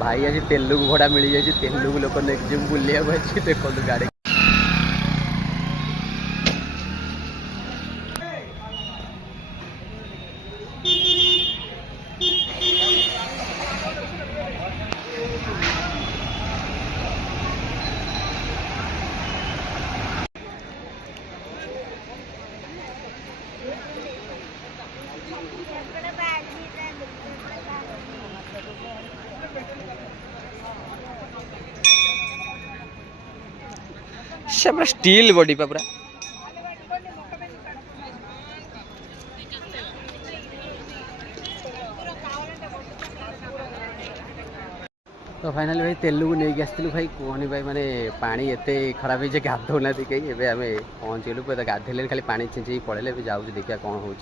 भाई आज तेलुगु भड़ा मिल जाए तेलुगु लोक नेक्स्ट बुलिया देखो गाड़ी से पूरा स्टील बॉडी पे पूरा तो फाइनाली भाई तेलुगु नहीं आसलु भाई कहनी भाई माने पानी एते खराब है गाधौना कहीं एवं आम पहुँचलु गाधेले खाली पानी छिंची पड़े जाऊँ देखिए कौन हो।